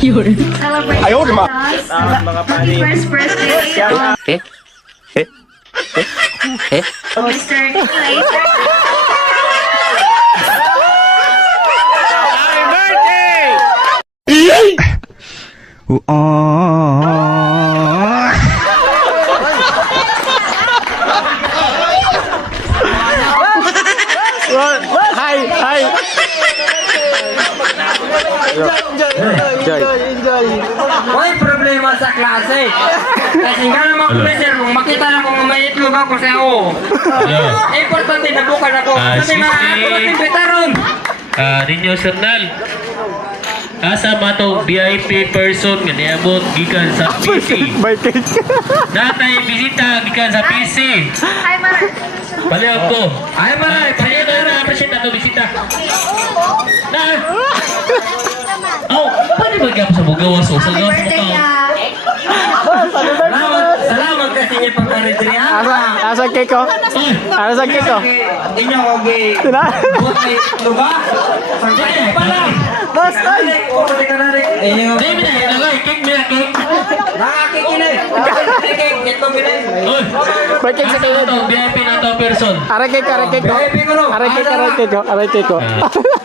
Celebrate Ayaw, di ba? Mga pani. 51st birthday of Mr. Nicolay. Happy birthday! Hi, hi. Enjoy. May problema sa klase. Kasi nga naman ko sir, kung makita na kung may itlog ako sa ako. Importante na bukan ako. Kasi mga ako natin betaron. Ninyo Sernal. Asa mato VIP person nga niabot gikan sa PC. Bye cake. Natay bisita gikan sa PC. Hi, Mara. Baliw ko. Ay maray, Pareho na appreciate ato bisita. Na. Oh, paano ba gyud sa bugawas o sa Happy gawas mo birthday ka? salamat kasi niya pagkaridriya. Asa cake ko? Oy, Asa cake ko? Inyo ko gi. Sila. Buot ay luba. Sige pala. Boss, ay. Pwede ka na rin. Inyo. dai mi na ilagay cake mi na cake. Nakakikinay. Nakakikinay. Ito pinay. Oy. Bye cake sa Asa kayo. to VIP na to person. Aray cake ko. VIP ko no. Aray cake ko. Ah.